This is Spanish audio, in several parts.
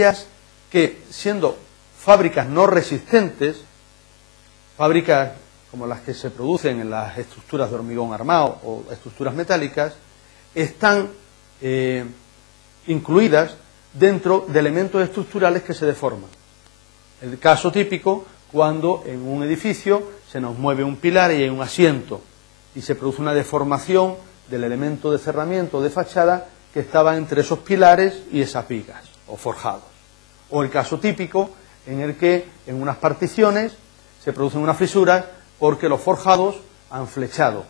aquellas que, siendo fábricas no resistentes, fábricas como las que se producen en las estructuras de hormigón armado o estructuras metálicas, están incluidas dentro de elementos estructurales que se deforman. El caso típico, cuando en un edificio se nos mueve un pilar y hay un asiento y se produce una deformación del elemento de cerramiento de fachada que estaba entre esos pilares y esas vigas o forjados. O el caso típico en el que en unas particiones se producen unas fisuras porque los forjados han flechado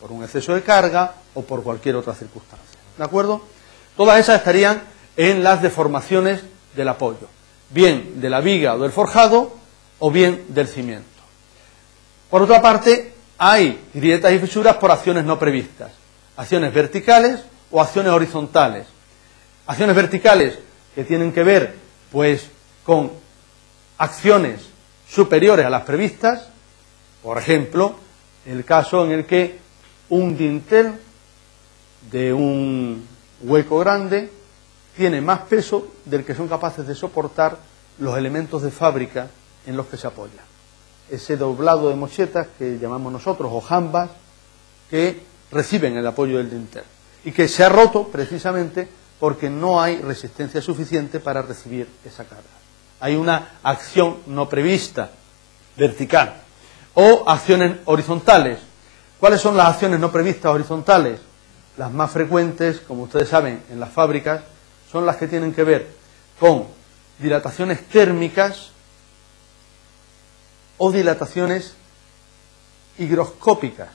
por un exceso de carga o por cualquier otra circunstancia. ¿De acuerdo? Todas esas estarían en las deformaciones del apoyo, bien de la viga o del forjado o bien del cimiento. Por otra parte, hay grietas y fisuras por acciones no previstas, acciones verticales o acciones horizontales. Acciones verticales que tienen que ver pues con acciones superiores a las previstas, por ejemplo, el caso en el que un dintel de un hueco grande tiene más peso del que son capaces de soportar los elementos de fábrica en los que se apoya. Ese doblado de mochetas que llamamos nosotros, o jambas, que reciben el apoyo del dintel y que se ha roto precisamente porque no hay resistencia suficiente para recibir esa carga. Hay una acción no prevista, vertical, o acciones horizontales. ¿Cuáles son las acciones no previstas horizontales? Las más frecuentes, como ustedes saben, en las fábricas, son las que tienen que ver con dilataciones térmicas o dilataciones higroscópicas,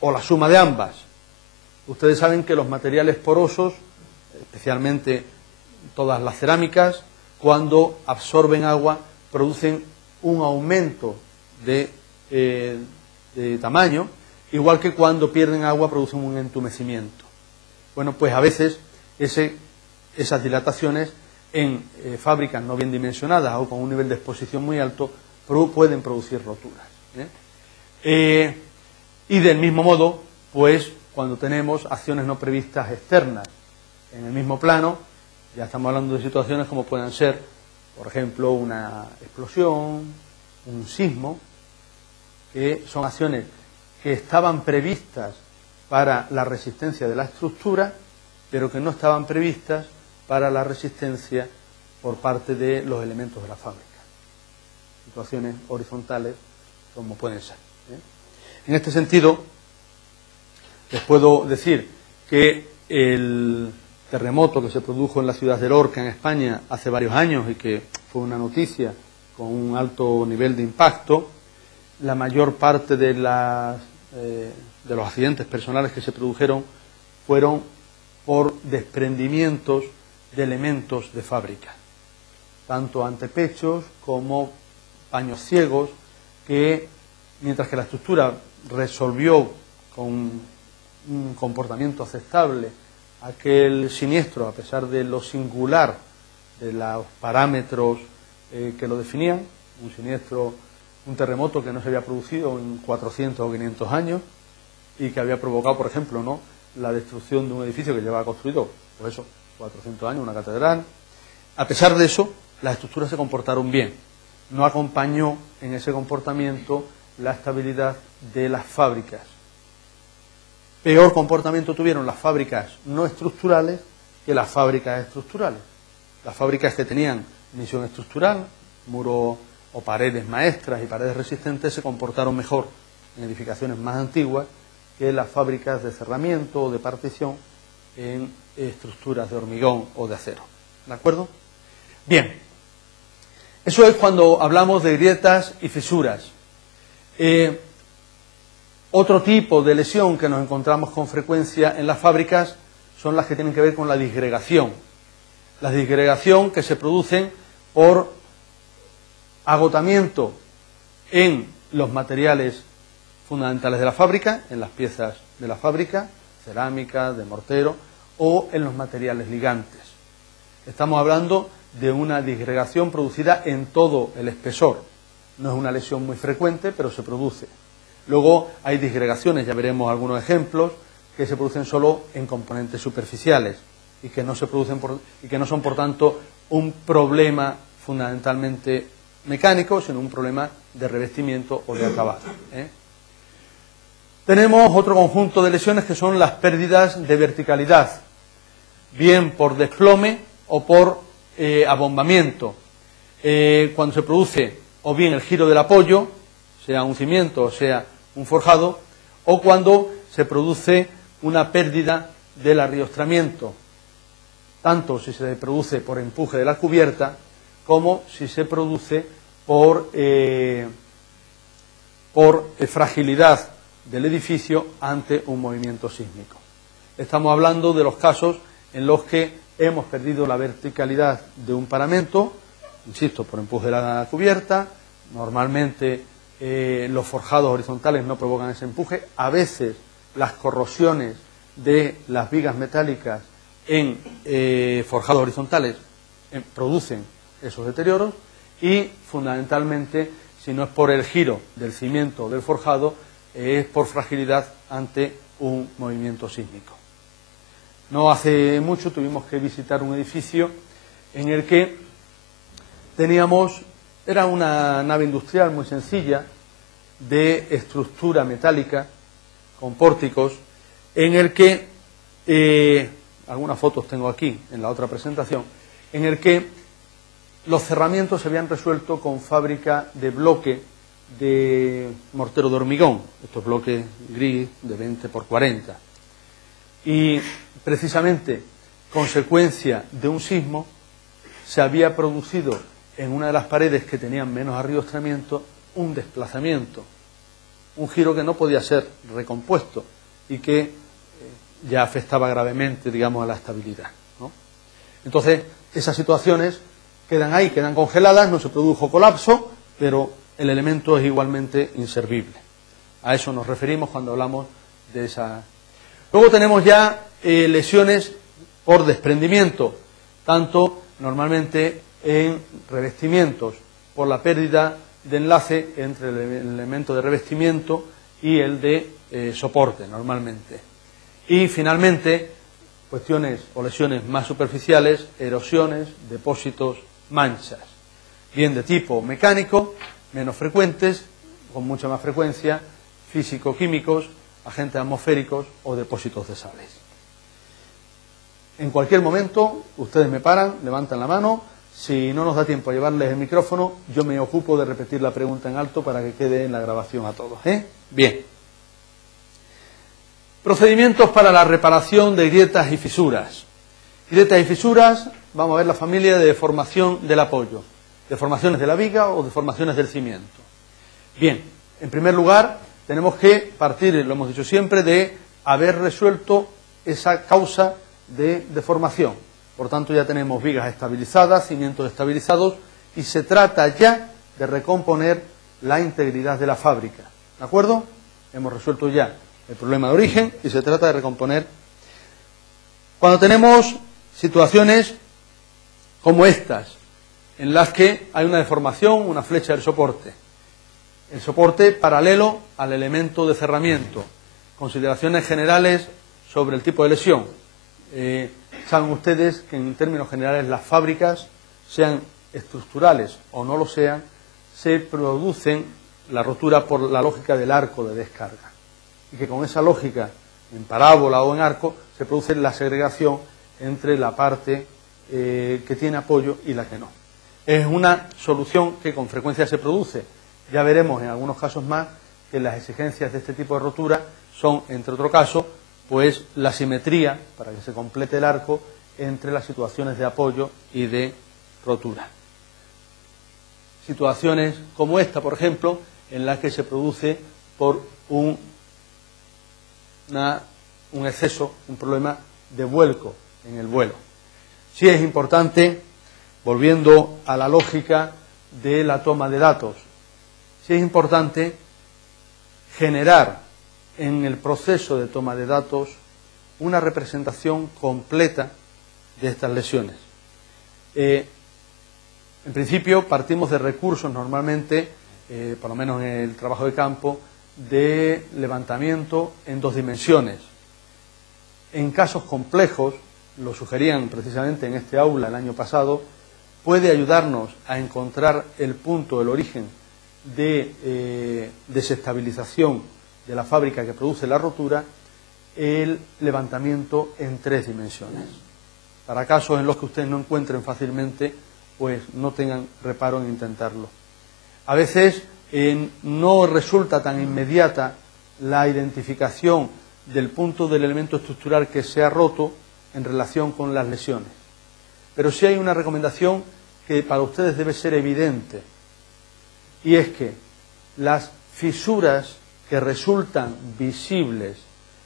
o la suma de ambas. Ustedes saben que los materiales porosos, especialmente todas las cerámicas, cuando absorben agua, producen un aumento de tamaño, igual que cuando pierden agua producen un entumecimiento. Bueno, pues a veces esas dilataciones en fábricas no bien dimensionadas o con un nivel de exposición muy alto pueden producir roturas. Y del mismo modo, pues cuando tenemos acciones no previstas externas en el mismo plano, ya estamos hablando de situaciones como pueden ser, por ejemplo, una explosión, un sismo, que son acciones que estaban previstas para la resistencia de la estructura, pero que no estaban previstas para la resistencia por parte de los elementos de la fábrica. Situaciones horizontales como pueden ser. En este sentido, les puedo decir que el terremoto que se produjo en la ciudad de Lorca, en España, hace varios años y que fue una noticia con un alto nivel de impacto, la mayor parte de los accidentes personales que se produjeron fueron por desprendimientos de elementos de fábrica, tanto antepechos como paños ciegos, que mientras que la estructura resolvió con un comportamiento aceptable aquel siniestro, a pesar de lo singular de los parámetros que lo definían, un terremoto que no se había producido en 400 o 500 años y que había provocado, por ejemplo, ¿no?, la destrucción de un edificio que llevaba construido, pues eso, 400 años, una catedral. A pesar de eso, las estructuras se comportaron bien. No acompañó en ese comportamiento la estabilidad de las fábricas. Peor comportamiento tuvieron las fábricas no estructurales que las fábricas estructurales. Las fábricas que tenían misión estructural, muros o paredes maestras y paredes resistentes, se comportaron mejor en edificaciones más antiguas que las fábricas de cerramiento o de partición en estructuras de hormigón o de acero. ¿De acuerdo? Bien, eso es cuando hablamos de grietas y fisuras. Otro tipo de lesión que nos encontramos con frecuencia en las fábricas son las que tienen que ver con la disgregación. La disgregación que se producen por agotamiento en los materiales fundamentales de la fábrica, en las piezas de la fábrica, cerámica, de mortero, o en los materiales ligantes. Estamos hablando de una disgregación producida en todo el espesor. No es una lesión muy frecuente, pero se produce. Luego hay disgregaciones, ya veremos algunos ejemplos, que se producen solo en componentes superficiales y que no se producen y que no son, por tanto, un problema fundamentalmente mecánico, sino un problema de revestimiento o de acabado. Tenemos otro conjunto de lesiones que son las pérdidas de verticalidad, bien por desplome o por abombamiento. Cuando se produce o bien el giro del apoyo, sea un cimiento o sea un forjado, o cuando se produce una pérdida del arriostramiento, tanto si se produce por empuje de la cubierta como si se produce por fragilidad del edificio ante un movimiento sísmico. Estamos hablando de los casos en los que hemos perdido la verticalidad de un paramento, insisto, por empuje de la cubierta. Normalmente los forjados horizontales no provocan ese empuje. A veces las corrosiones de las vigas metálicas en forjados horizontales producen esos deterioros, y fundamentalmente, si no es por el giro del cimiento o del forjado, es por fragilidad ante un movimiento sísmico. No hace mucho tuvimos que visitar un edificio en el que teníamos, era una nave industrial muy sencilla, de estructura metálica, con pórticos, en el que, algunas fotos tengo aquí en la otra presentación, en el que los cerramientos se habían resuelto con fábrica de bloque de mortero de hormigón, estos bloques gris de 20 por 40. Y precisamente, consecuencia de un sismo, se había producido en una de las paredes que tenían menos arriostramiento un desplazamiento, un giro que no podía ser recompuesto y que ya afectaba gravemente, digamos, a la estabilidad, ¿no? Entonces, esas situaciones quedan ahí, quedan congeladas, no se produjo colapso, pero el elemento es igualmente inservible. A eso nos referimos cuando hablamos de esa. Luego tenemos ya lesiones por desprendimiento, tanto normalmente en revestimientos, por la pérdida de enlace entre el elemento de revestimiento y el de soporte, normalmente. Y finalmente, cuestiones o lesiones más superficiales, erosiones, depósitos, manchas, bien de tipo mecánico, menos frecuentes, con mucha más frecuencia, físico-químicos, agentes atmosféricos o depósitos de sales. En cualquier momento, ustedes me paran, levantan la mano. Si no nos da tiempo a llevarles el micrófono, yo me ocupo de repetir la pregunta en alto para que quede en la grabación a todos, Bien. Procedimientos para la reparación de grietas y fisuras. Grietas y fisuras, vamos a ver la familia de deformación del apoyo, deformaciones de la viga o deformaciones del cimiento. Bien, en primer lugar, tenemos que partir, lo hemos dicho siempre, de haber resuelto esa causa de deformación. Por tanto, ya tenemos vigas estabilizadas, cimientos estabilizados, y se trata ya de recomponer la integridad de la fábrica. ¿De acuerdo? Hemos resuelto ya el problema de origen y se trata de recomponer. Cuando tenemos situaciones como estas, en las que hay una deformación, una flecha del soporte, el soporte paralelo al elemento de cerramiento, consideraciones generales sobre el tipo de lesión. Saben ustedes que en términos generales las fábricas, sean estructurales o no lo sean, se producen la rotura por la lógica del arco de descarga, y que con esa lógica, en parábola o en arco, se produce la segregación entre la parte que tiene apoyo y la que no. Es una solución que con frecuencia se produce. Ya veremos en algunos casos más que las exigencias de este tipo de rotura son, entre otro caso, pues la simetría, para que se complete el arco, entre las situaciones de apoyo y de rotura. Situaciones como esta, por ejemplo, en la que se produce por un exceso, un problema de vuelco en el vuelo. Sí es importante, volviendo a la lógica de la toma de datos, sí es importante generar en el proceso de toma de datos una representación completa de estas lesiones. En principio partimos de recursos normalmente, por lo menos en el trabajo de campo, de levantamiento en 2 dimensiones. En casos complejos, lo sugerían precisamente en este aula el año pasado, puede ayudarnos a encontrar el punto, el origen de desestabilización de la fábrica que produce la rotura, el levantamiento en 3 dimensiones. Para casos en los que ustedes no encuentren fácilmente, pues no tengan reparo en intentarlo. A veces no resulta tan inmediata la identificación del punto del elemento estructural que se ha roto en relación con las lesiones. Pero sí hay una recomendación que para ustedes debe ser evidente, y es que las fisuras que resultan visibles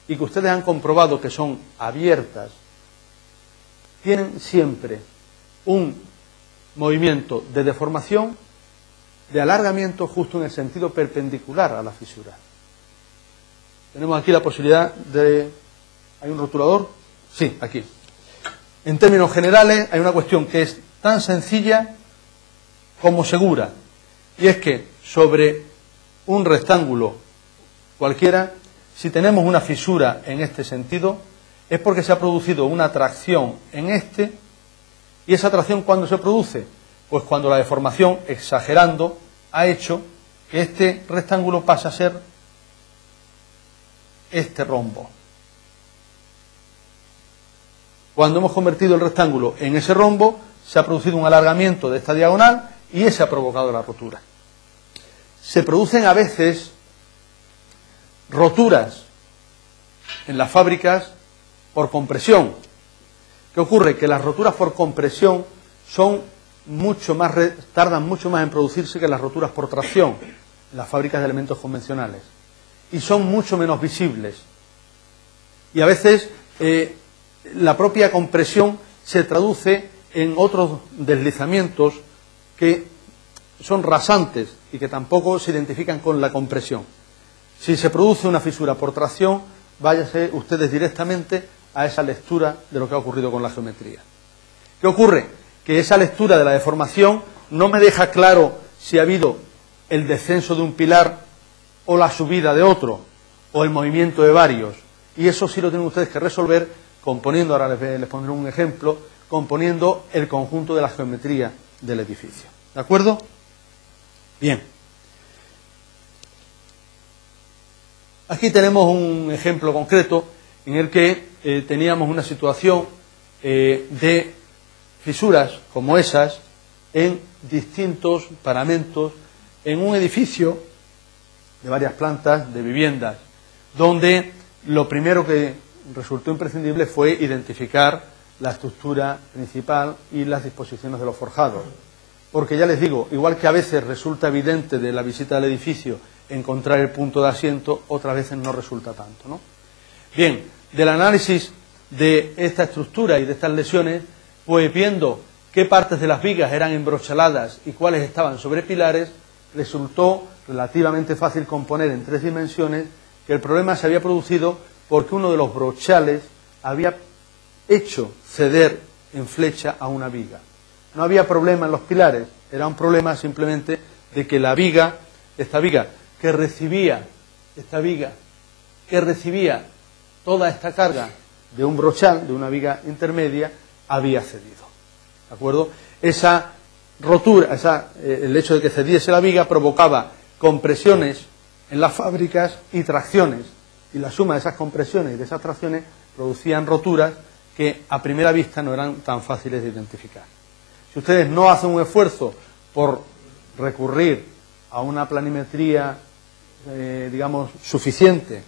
y que ustedes han comprobado que son abiertas, tienen siempre un movimiento de deformación, de alargamiento justo en el sentido perpendicular a la fisura. Tenemos aquí la posibilidad de... ¿Hay un rotulador? Sí, aquí. En términos generales, hay una cuestión que es tan sencilla como segura, y es que sobre un rectángulo cualquiera, si tenemos una fisura en este sentido, es porque se ha producido una tracción en este, y esa tracción ¿cuándo se produce? Pues cuando la deformación, exagerando, ha hecho que este rectángulo pase a ser este rombo. Cuando hemos convertido el rectángulo en ese rombo, se ha producido un alargamiento de esta diagonal y ese ha provocado la rotura. Se producen a veces roturas en las fábricas por compresión. ¿Qué ocurre? Que las roturas por compresión tardan mucho más en producirse que las roturas por tracción en las fábricas de elementos convencionales, y son mucho menos visibles. Y a veces la propia compresión se traduce en otros deslizamientos que son rasantes y que tampoco se identifican con la compresión. Si se produce una fisura por tracción, váyanse ustedes directamente a esa lectura de lo que ha ocurrido con la geometría. ¿Qué ocurre? Que esa lectura de la deformación no me deja claro si ha habido el descenso de un pilar o la subida de otro, o el movimiento de varios. Y eso sí lo tienen ustedes que resolver componiendo, ahora les pondré un ejemplo, componiendo el conjunto de la geometría del edificio. ¿De acuerdo? Bien. Aquí tenemos un ejemplo concreto en el que teníamos una situación de fisuras como esas en distintos paramentos en un edificio de varias plantas de viviendas, donde lo primero que resultó imprescindible fue identificar la estructura principal y las disposiciones de los forjados. Porque ya les digo, igual que a veces resulta evidente de la visita al edificio encontrar el punto de asiento, otras veces no resulta tanto, ¿no? Bien, del análisis de esta estructura y de estas lesiones, pues viendo qué partes de las vigas eran embrochaladas y cuáles estaban sobre pilares, resultó relativamente fácil componer en 3 dimensiones que el problema se había producido porque uno de los brochales había hecho ceder en flecha a una viga. No había problema en los pilares, era un problema simplemente de que la viga, esta viga que recibía toda esta carga de un brochal, de una viga intermedia, había cedido. ¿De acuerdo? Esa rotura, el hecho de que cediese la viga provocaba compresiones en las fábricas y tracciones, y la suma de esas compresiones y de esas tracciones producían roturas que a primera vista no eran tan fáciles de identificar. Si ustedes no hacen un esfuerzo por recurrir a una planimetría, digamos, suficiente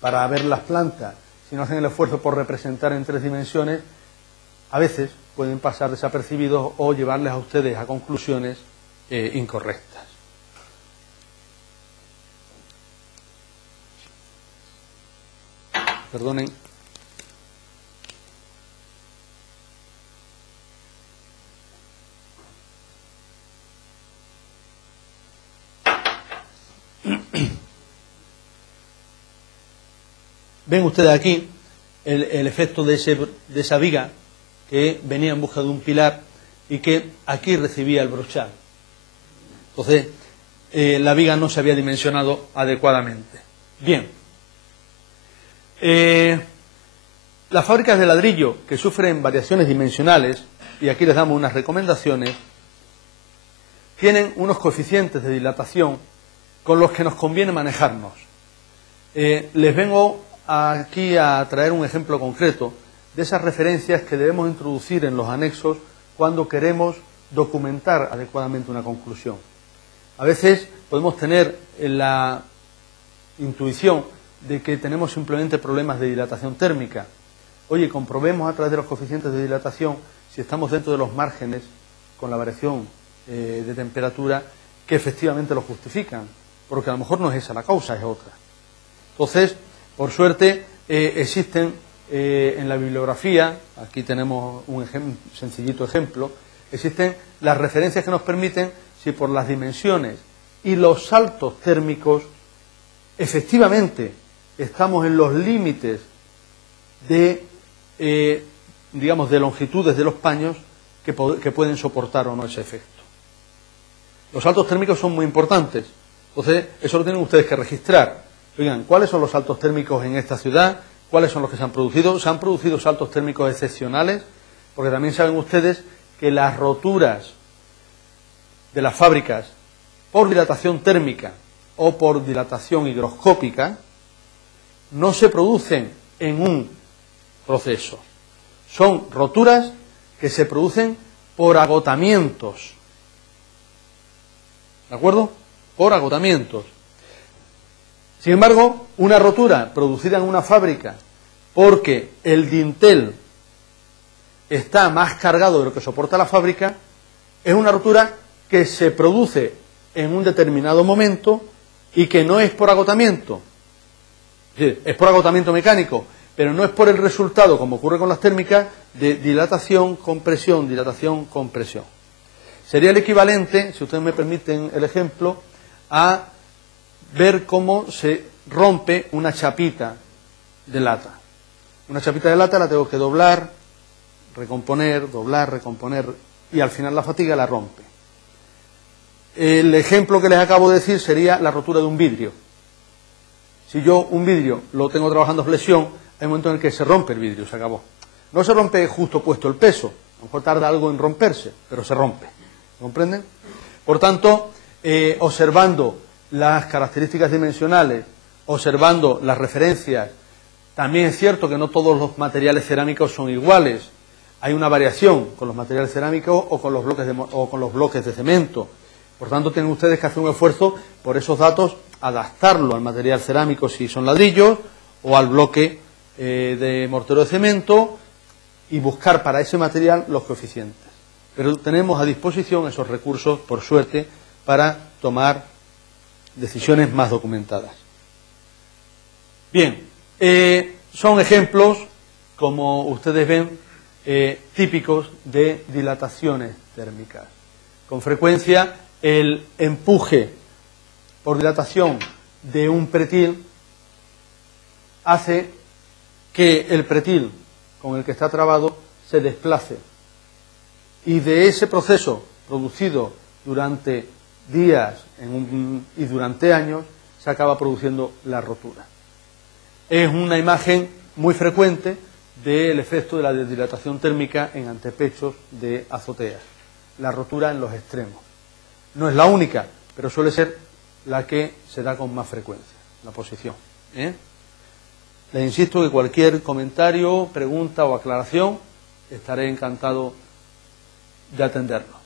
para ver las plantas, si no hacen el esfuerzo por representar en 3 dimensiones, a veces pueden pasar desapercibidos o llevarles a ustedes a conclusiones incorrectas. Perdonen. Ven ustedes aquí el efecto de esa viga que venía en busca de un pilar y que aquí recibía el brochal. Entonces, la viga no se había dimensionado adecuadamente. Bien. Las fábricas de ladrillo que sufren variaciones dimensionales y aquí les damos unas recomendaciones, tienen unos coeficientes de dilatación con los que nos conviene manejarnos. Les vengo aquí a traer un ejemplo concreto de esas referencias que debemos introducir en los anexos cuando queremos documentar adecuadamente una conclusión. A veces podemos tener la intuición de que tenemos simplemente problemas de dilatación térmica. Oye, comprobemos a través de los coeficientes de dilatación si estamos dentro de los márgenes con la variación de temperatura que efectivamente lo justifican, porque a lo mejor no es esa la causa, es otra. Entonces, por suerte, existen en la bibliografía, aquí tenemos un sencillito ejemplo, existen las referencias que nos permiten si por las dimensiones y los saltos térmicos efectivamente estamos en los límites de, digamos, de longitudes de los paños que pueden soportar o no ese efecto. Los saltos térmicos son muy importantes, entonces eso lo tienen ustedes que registrar. Oigan, ¿cuáles son los saltos térmicos en esta ciudad? ¿Cuáles son los que se han producido? ¿Se han producido saltos térmicos excepcionales? Porque también saben ustedes que las roturas de las fábricas por dilatación térmica o por dilatación higroscópica no se producen en un proceso. Son roturas que se producen por agotamientos. ¿De acuerdo? Por agotamientos. Sin embargo, una rotura producida en una fábrica porque el dintel está más cargado de lo que soporta la fábrica, es una rotura que se produce en un determinado momento y que no es por agotamiento. Es por agotamiento mecánico, pero no es por el resultado, como ocurre con las térmicas, de dilatación, compresión, dilatación, compresión. Sería el equivalente, si ustedes me permiten el ejemplo, a ver cómo se rompe una chapita de lata. Una chapita de lata la tengo que doblar, recomponer, y al final la fatiga la rompe. El ejemplo que les acabo de decir sería la rotura de un vidrio. Si yo un vidrio lo tengo trabajando flexión, hay un momento en el que se rompe el vidrio, se acabó. No se rompe justo puesto el peso, a lo mejor tarda algo en romperse, pero se rompe. ¿Comprenden? Por tanto, observando las características dimensionales, observando las referencias, también es cierto que no todos los materiales cerámicos son iguales. Hay una variación con los materiales cerámicos o con los bloques de cemento. Por tanto, tienen ustedes que hacer un esfuerzo por esos datos, adaptarlo al material cerámico si son ladrillos o al bloque de mortero de cemento y buscar para ese material los coeficientes. Pero tenemos a disposición esos recursos, por suerte, para tomar decisiones más documentadas. Bien, son ejemplos, como ustedes ven, típicos de dilataciones térmicas. Con frecuencia, el empuje por dilatación de un pretil hace que el pretil con el que está trabado se desplace. Y de ese proceso producido durante días y durante años, se acaba produciendo la rotura. Es una imagen muy frecuente del efecto de la dilatación térmica en antepechos de azoteas. La rotura en los extremos. No es la única, pero suele ser la que se da con más frecuencia, la posición. Les insisto que cualquier comentario, pregunta o aclaración, estaré encantado de atenderlo.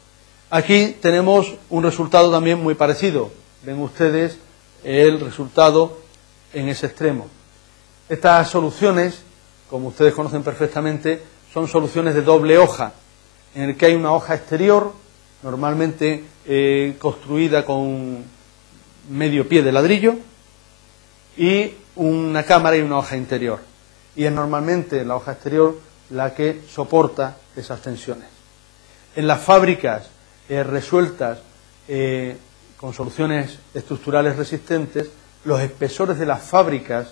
Aquí tenemos un resultado también muy parecido. Ven ustedes el resultado en ese extremo. Estas soluciones, como ustedes conocen perfectamente, son soluciones de doble hoja, en el que hay una hoja exterior, normalmente construida con medio pie de ladrillo, y una cámara y una hoja interior. Y es normalmente la hoja exterior la que soporta esas tensiones. En las fábricas resueltas con soluciones estructurales resistentes, los espesores de las fábricas,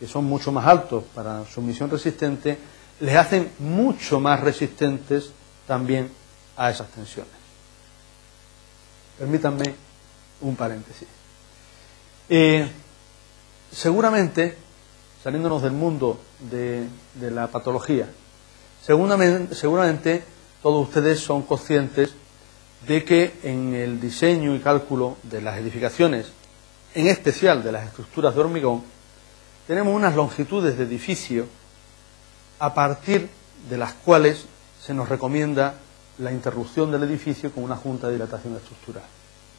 que son mucho más altos para sumisión resistente, les hacen mucho más resistentes también a esas tensiones. Permítanme un paréntesis. Seguramente, saliéndonos del mundo de la patología, seguramente todos ustedes son conscientes de que en el diseño y cálculo de las edificaciones, en especial de las estructuras de hormigón, tenemos unas longitudes de edificio a partir de las cuales se nos recomienda la interrupción del edificio con una junta de dilatación estructural.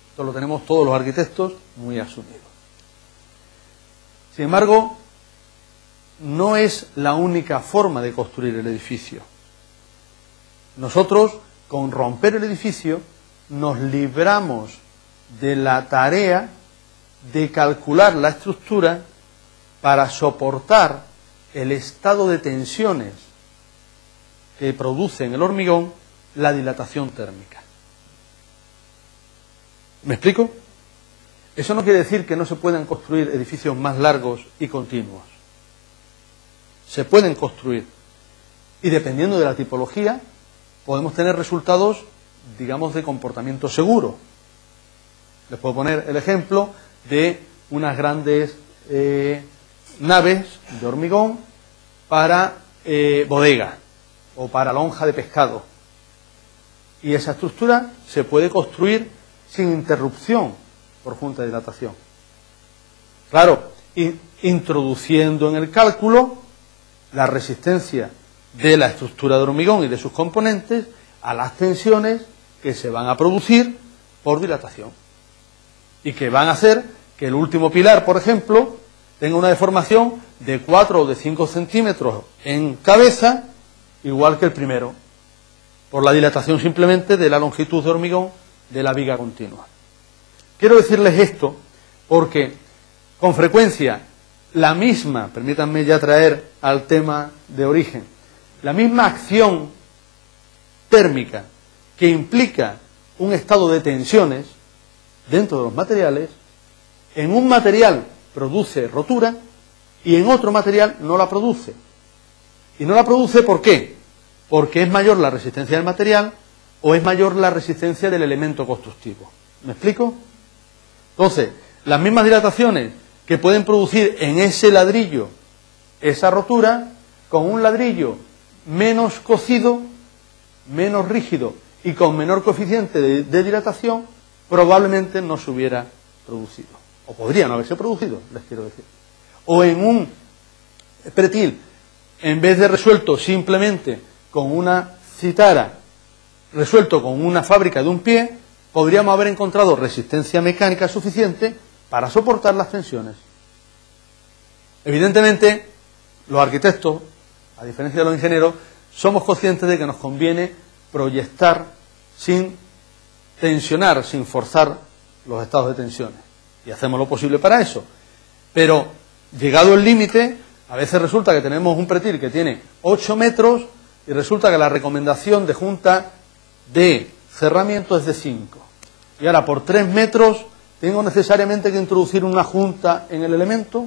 Esto lo tenemos todos los arquitectos muy asumido. Sin embargo, no es la única forma de construir el edificio. Nosotros, con romper el edificio, nos libramos de la tarea de calcular la estructura para soportar el estado de tensiones que produce en el hormigón la dilatación térmica. ¿Me explico? Eso no quiere decir que no se puedan construir edificios más largos y continuos. Se pueden construir. Y dependiendo de la tipología, podemos tener resultados, digamos, de comportamiento seguro. Les puedo poner el ejemplo de unas grandes naves de hormigón para bodega o para lonja de pescado. Y esa estructura se puede construir sin interrupción por junta de dilatación. Claro, introduciendo en el cálculo la resistencia de la estructura de hormigón y de sus componentes a las tensiones que se van a producir por dilatación y que van a hacer que el último pilar, por ejemplo, tenga una deformación de 4 o de 5 centímetros en cabeza, igual que el primero, por la dilatación simplemente de la longitud de hormigón de la viga continua. Quiero decirles esto porque con frecuencia la misma, permítanme ya traer al tema de origen, la misma acción térmica que implica un estado de tensiones dentro de los materiales, en un material produce rotura y en otro material no la produce. ¿Y no la produce por qué? Porque es mayor la resistencia del material o es mayor la resistencia del elemento constructivo. ¿Me explico? Entonces, las mismas dilataciones que pueden producir en ese ladrillo esa rotura, con un ladrillo menos cocido, menos rígido y con menor coeficiente de dilatación, probablemente no se hubiera producido. O podría no haberse producido, les quiero decir. O en un pretil, en vez de resuelto simplemente con una citara, resuelto con una fábrica de un pie, podríamos haber encontrado resistencia mecánica suficiente para soportar las tensiones. Evidentemente, los arquitectos, a diferencia de los ingenieros, somos conscientes de que nos conviene proyectar sin tensionar, sin forzar los estados de tensiones. Y hacemos lo posible para eso. Pero, llegado el límite, a veces resulta que tenemos un pretil que tiene 8 metros y resulta que la recomendación de junta de cerramiento es de 5. Y ahora, por 3 metros, tengo necesariamente que introducir una junta en el elemento.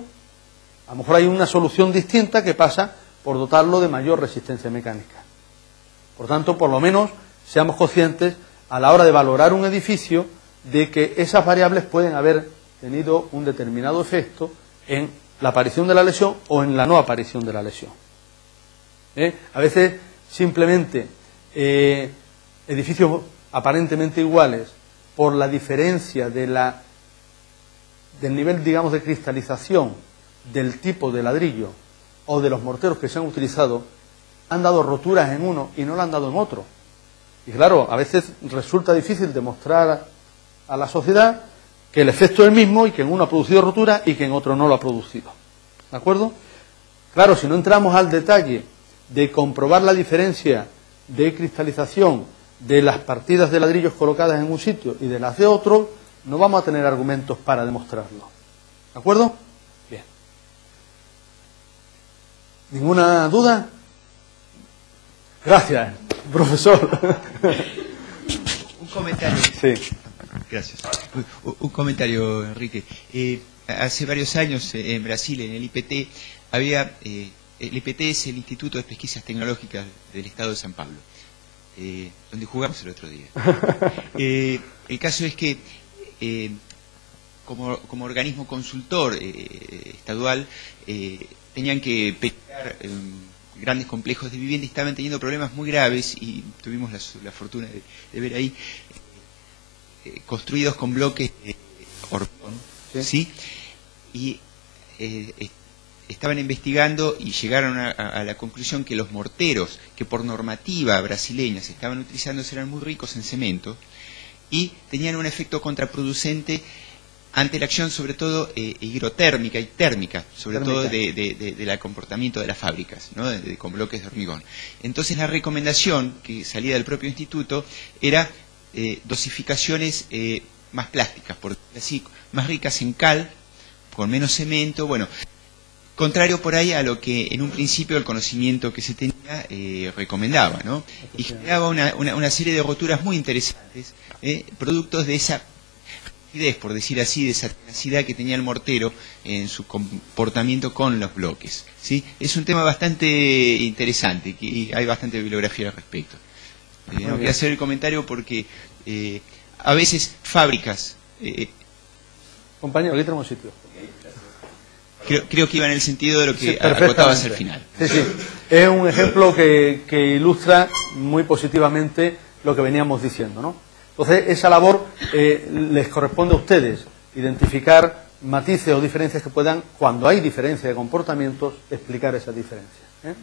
A lo mejor hay una solución distinta que pasa por dotarlo de mayor resistencia mecánica. Por tanto, por lo menos, seamos conscientes a la hora de valorar un edificio de que esas variables pueden haber tenido un determinado efecto en la aparición de la lesión o en la no aparición de la lesión. A veces, simplemente, edificios aparentemente iguales, por la diferencia del nivel, digamos, de cristalización del tipo de ladrillo o de los morteros que se han utilizado, han dado roturas en uno y no la han dado en otro. Y claro, a veces resulta difícil demostrar a la sociedad que el efecto es el mismo y que en uno ha producido rotura y que en otro no lo ha producido. ¿De acuerdo? Claro, si no entramos al detalle de comprobar la diferencia de cristalización de las partidas de ladrillos colocadas en un sitio y de las de otro, no vamos a tener argumentos para demostrarlo. ¿De acuerdo? Bien. ¿Ninguna duda? Gracias, profesor. Un comentario. Sí. Gracias. Un comentario, Enrique. Hace varios años en Brasil, en el IPT, había... el IPT es el Instituto de Pesquisas Tecnológicas del Estado de San Pablo, donde jugamos el otro día. El caso es que, como organismo consultor estadual, tenían que pescar grandes complejos de vivienda y estaban teniendo problemas muy graves, y tuvimos la fortuna de ver ahí, construidos con bloques de hormigón, ¿sí? Y estaban investigando y llegaron a la conclusión que los morteros que por normativa brasileña se estaban utilizando eran muy ricos en cemento y tenían un efecto contraproducente ante la acción, sobre todo hidrotérmica y térmica, sobre todo del comportamiento de las fábricas, ¿no? Con bloques de hormigón. Entonces la recomendación que salía del propio instituto era dosificaciones más plásticas, por decirlo así, más ricas en cal, con menos cemento, bueno, contrario por ahí a lo que en un principio el conocimiento que se tenía recomendaba, ¿no? Y generaba una serie de roturas muy interesantes, productos de esa rigidez, por decir así, de esa tenacidad que tenía el mortero en su comportamiento con los bloques, ¿sí? Es un tema bastante interesante y hay bastante bibliografía al respecto. No voy a hacer el comentario porque a veces fábricas... Compañero, aquí tenemos sitio. Creo que iba en el sentido de lo que acotabas al final. Sí, sí. Es un ejemplo que ilustra muy positivamente lo que veníamos diciendo, ¿no? Entonces, esa labor les corresponde a ustedes, identificar matices o diferencias que puedan, cuando hay diferencia de comportamientos, explicar esas diferencias, ¿eh?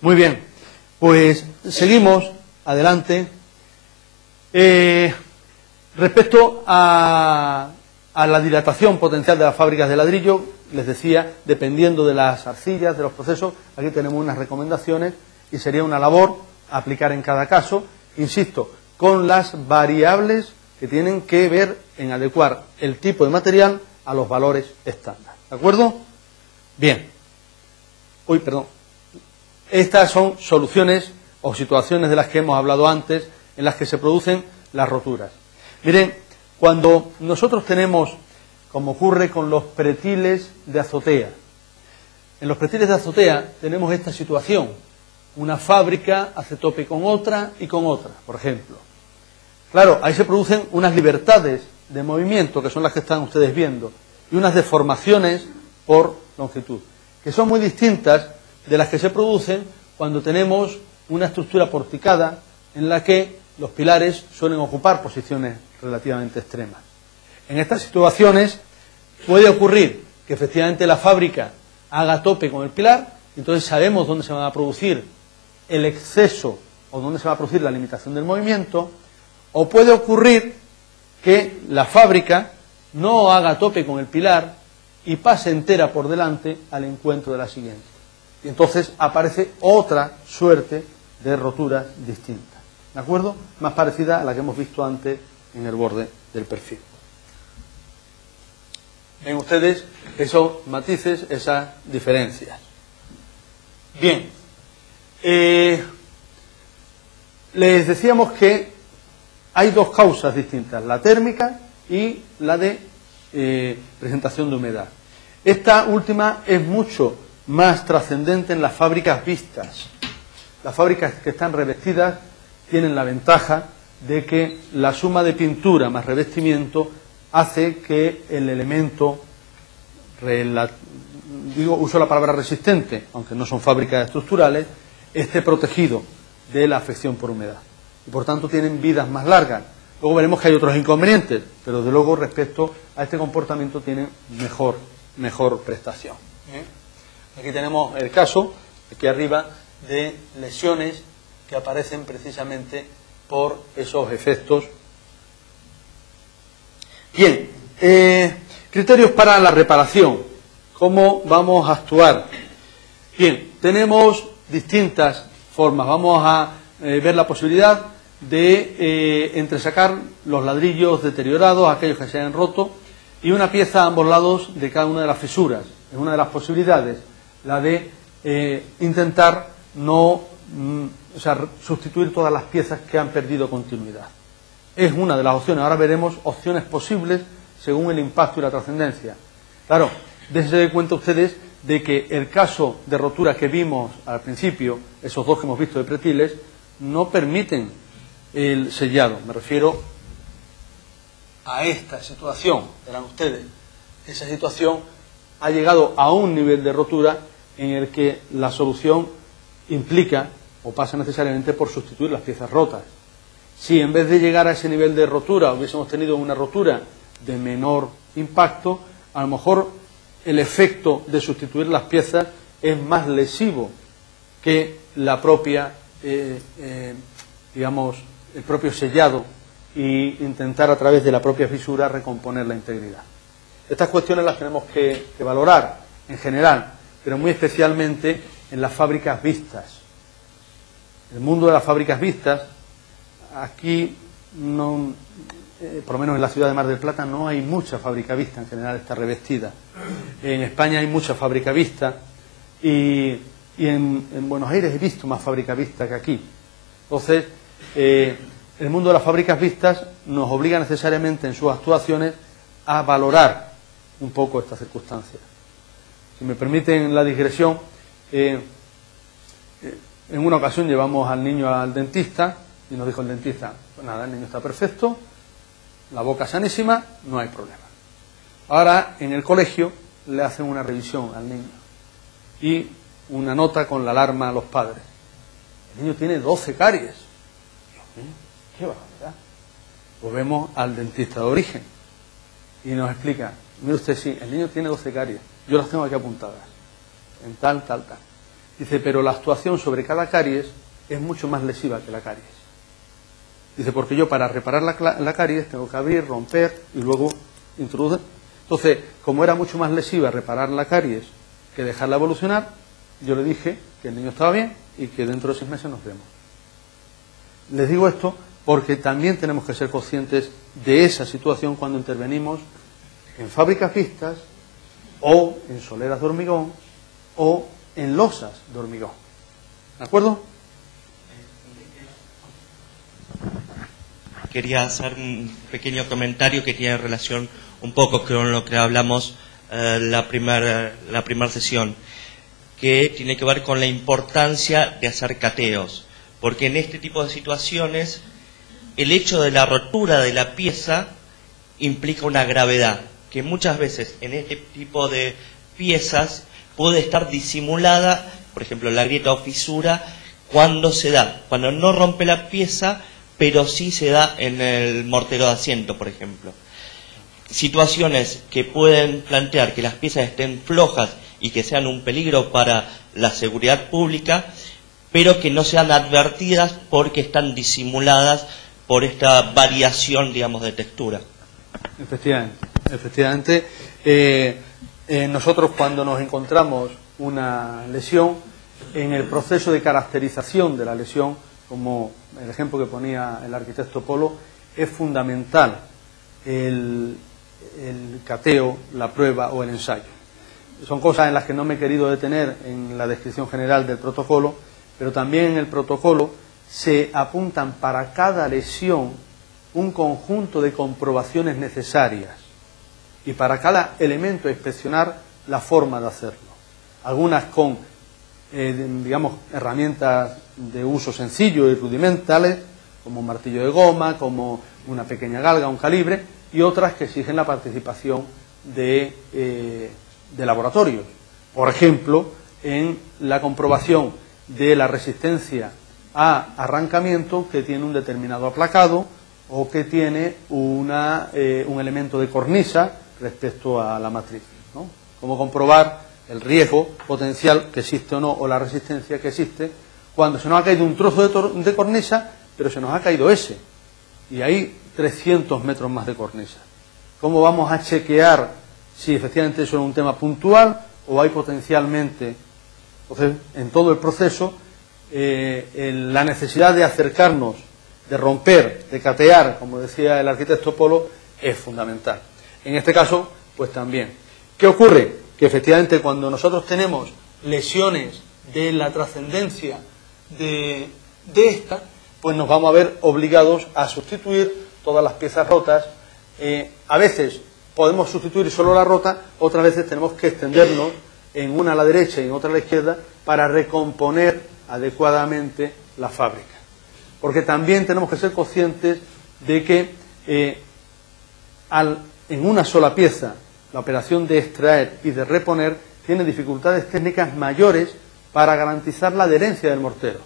Muy bien, pues seguimos adelante. Respecto a la dilatación potencial de las fábricas de ladrillo, les decía, dependiendo de las arcillas, de los procesos, aquí tenemos unas recomendaciones y sería una labor aplicar en cada caso, insisto, con las variables que tienen que ver en adecuar el tipo de material a los valores estándar. ¿De acuerdo? Bien. Uy, perdón. Estas son soluciones o situaciones de las que hemos hablado antes, en las que se producen las roturas. Miren, cuando nosotros tenemos, como ocurre con los pretiles de azotea, en los pretiles de azotea tenemos esta situación. Una fábrica hace tope con otra y con otra, por ejemplo. Claro, ahí se producen unas libertades de movimiento, que son las que están ustedes viendo, y unas deformaciones por longitud, que son muy distintas de las que se producen cuando tenemos una estructura porticada en la que los pilares suelen ocupar posiciones relativamente extremas. En estas situaciones puede ocurrir que efectivamente la fábrica haga tope con el pilar, entonces sabemos dónde se va a producir el exceso o dónde se va a producir la limitación del movimiento, o puede ocurrir que la fábrica no haga tope con el pilar y pase entera por delante al encuentro de la siguiente. Y entonces aparece otra suerte de roturas distintas, ¿de acuerdo? Más parecida a la que hemos visto antes en el borde del perfil. Ven ustedes esos matices, esas diferencias. Bien. Les decíamos que hay dos causas distintas, la térmica y la de presentación de humedad. Esta última es mucho más trascendente en las fábricas vistas. Las fábricas que están revestidas tienen la ventaja de que la suma de pintura más revestimiento hace que el elemento, uso la palabra resistente, aunque no son fábricas estructurales, esté protegido de la afección por humedad. Y por tanto tienen vidas más largas. Luego veremos que hay otros inconvenientes, pero de luego respecto a este comportamiento tienen mejor prestación. Aquí tenemos el caso, aquí arriba, de lesiones que aparecen precisamente por esos efectos. Bien, criterios para la reparación. ¿Cómo vamos a actuar? Bien, tenemos distintas formas. Vamos a ver la posibilidad de entresacar los ladrillos deteriorados, aquellos que se hayan roto, y una pieza a ambos lados de cada una de las fisuras. Es una de las posibilidades, la de intentar sustituir todas las piezas que han perdido continuidad. Es una de las opciones. Ahora veremos opciones posibles según el impacto y la trascendencia. Claro, dense cuenta ustedes de que el caso de rotura que vimos al principio, esos dos que hemos visto de pretiles, no permiten el sellado. Me refiero a esta situación, verán ustedes. Esa situación ha llegado a un nivel de rotura en el que la solución implica o pasa necesariamente por sustituir las piezas rotas. Si en vez de llegar a ese nivel de rotura hubiésemos tenido una rotura de menor impacto, a lo mejor el efecto de sustituir las piezas es más lesivo que la propia, digamos, el propio sellado e intentar a través de la propia fisura recomponer la integridad. Estas cuestiones las tenemos que valorar en general, pero muy especialmente en las fábricas vistas. El mundo de las fábricas vistas, aquí no, por lo menos en la ciudad de Mar del Plata no hay mucha fábrica vista, en general está revestida. En España hay mucha fábrica vista y en Buenos Aires he visto más fábrica vista que aquí. Entonces, el mundo de las fábricas vistas nos obliga necesariamente en sus actuaciones a valorar un poco estas circunstancias. Si me permiten la digresión, en una ocasión llevamos al niño al dentista y nos dijo el dentista, pues nada, el niño está perfecto, la boca sanísima, no hay problema. Ahora en el colegio le hacen una revisión al niño y una nota con la alarma a los padres. El niño tiene 12 caries. Dios mío, qué barbaridad. Pues vemos al dentista de origen y nos explica, mire usted, sí, el niño tiene 12 caries, yo las tengo aquí apuntadas, en tal. Dice, pero la actuación sobre cada caries es mucho más lesiva que la caries. Dice, porque yo para reparar la caries tengo que abrir, romper y luego introducir. Entonces, como era mucho más lesiva reparar la caries que dejarla evolucionar, yo le dije que el niño estaba bien y que dentro de 6 meses nos vemos. Les digo esto porque también tenemos que ser conscientes de esa situación cuando intervenimos en fábricas vistas o en soleras de hormigón o en losas de hormigón. ¿De acuerdo? Quería hacer un pequeño comentario que tiene relación un poco con lo que hablamos la primera sesión, que tiene que ver con la importancia de hacer cateos, porque en este tipo de situaciones el hecho de la rotura de la pieza implica una gravedad, que muchas veces en este tipo de piezas puede estar disimulada, por ejemplo la grieta o fisura, cuando se da, cuando no rompe la pieza, pero sí se da en el mortero de asiento, por ejemplo. Situaciones que pueden plantear que las piezas estén flojas y que sean un peligro para la seguridad pública, pero que no sean advertidas porque están disimuladas por esta variación, digamos, de textura. Efectivamente. Nosotros cuando nos encontramos una lesión, en el proceso de caracterización de la lesión, como el ejemplo que ponía el arquitecto Polo, es fundamental el cateo, la prueba o el ensayo. Son cosas en las que no me he querido detener en la descripción general del protocolo, pero también en el protocolo se apuntan para cada lesión un conjunto de comprobaciones necesarias y para cada elemento inspeccionar la forma de hacerlo. Algunas con, digamos, herramientas de uso sencillo y rudimentales, como un martillo de goma, como una pequeña galga, un calibre, y otras que exigen la participación de laboratorios. Por ejemplo, en la comprobación de la resistencia a arrancamiento que tiene un determinado aplacado o que tiene un elemento de cornisa respecto a la matriz, ¿no? Cómo comprobar el riesgo potencial que existe o no, o la resistencia que existe, cuando se nos ha caído un trozo de cornisa, pero se nos ha caído ese, y hay 300 metros más de cornisa. ¿Cómo vamos a chequear si efectivamente eso es un tema puntual o hay potencialmente? Entonces, en todo el proceso, la necesidad de acercarnos, de romper, de catear, como decía el arquitecto Polo, es fundamental. En este caso, pues también. ¿Qué ocurre? Que efectivamente cuando nosotros tenemos lesiones de la trascendencia de esta, pues nos vamos a ver obligados a sustituir todas las piezas rotas. A veces podemos sustituir solo la rota, otras veces tenemos que extendernos en una a la derecha y en otra a la izquierda para recomponer adecuadamente la fábrica. Porque también tenemos que ser conscientes de que en una sola pieza la operación de extraer y de reponer tiene dificultades técnicas mayores para garantizar la adherencia del mortero.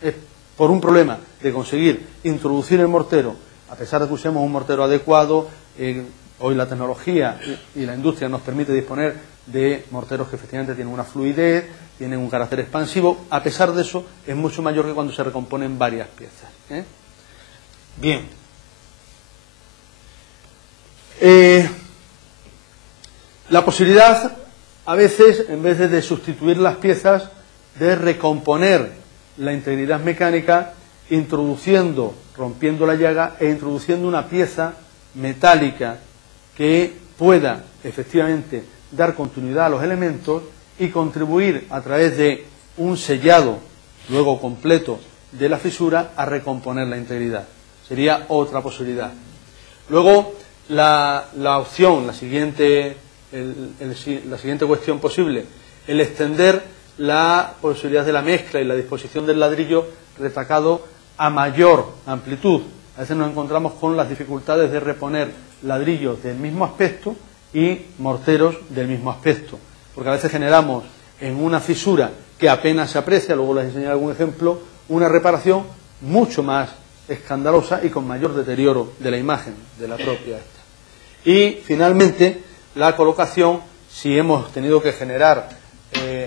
Es por un problema de conseguir introducir el mortero, a pesar de que usemos un mortero adecuado, hoy la tecnología y la industria nos permite disponer de morteros que efectivamente tienen una fluidez, tienen un carácter expansivo. A pesar de eso, es mucho mayor que cuando se recomponen varias piezas. Bien. La posibilidad, a veces, en vez de sustituir las piezas, de recomponer la integridad mecánica, introduciendo, rompiendo la llaga e introduciendo una pieza metálica que pueda efectivamente dar continuidad a los elementos y contribuir a través de un sellado luego completo de la fisura a recomponer la integridad. Sería otra posibilidad. Luego la opción, la siguiente cuestión posible, el extender la posibilidad de la mezcla y la disposición del ladrillo retacado a mayor amplitud. A veces nos encontramos con las dificultades de reponer ladrillos del mismo aspecto y morteros del mismo aspecto, porque a veces generamos en una fisura que apenas se aprecia, luego les enseñaré algún ejemplo, una reparación mucho más escandalosa y con mayor deterioro de la imagen de la propia esta. Y finalmente la colocación, si hemos tenido que generar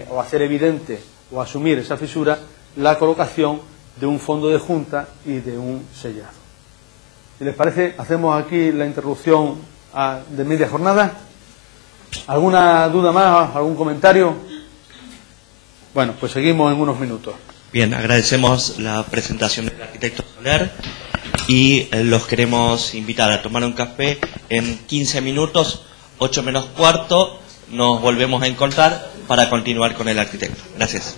o hacer evidente o asumir esa fisura, la colocación de un fondo de junta y de un sellado. Si les parece, hacemos aquí la interrupción de media jornada. ¿Alguna duda más? ¿Algún comentario? Bueno, pues seguimos en unos minutos. Bien, agradecemos la presentación del arquitecto Soler y los queremos invitar a tomar un café en 15 minutos, 8 menos cuarto, nos volvemos a encontrar para continuar con el arquitecto. Gracias.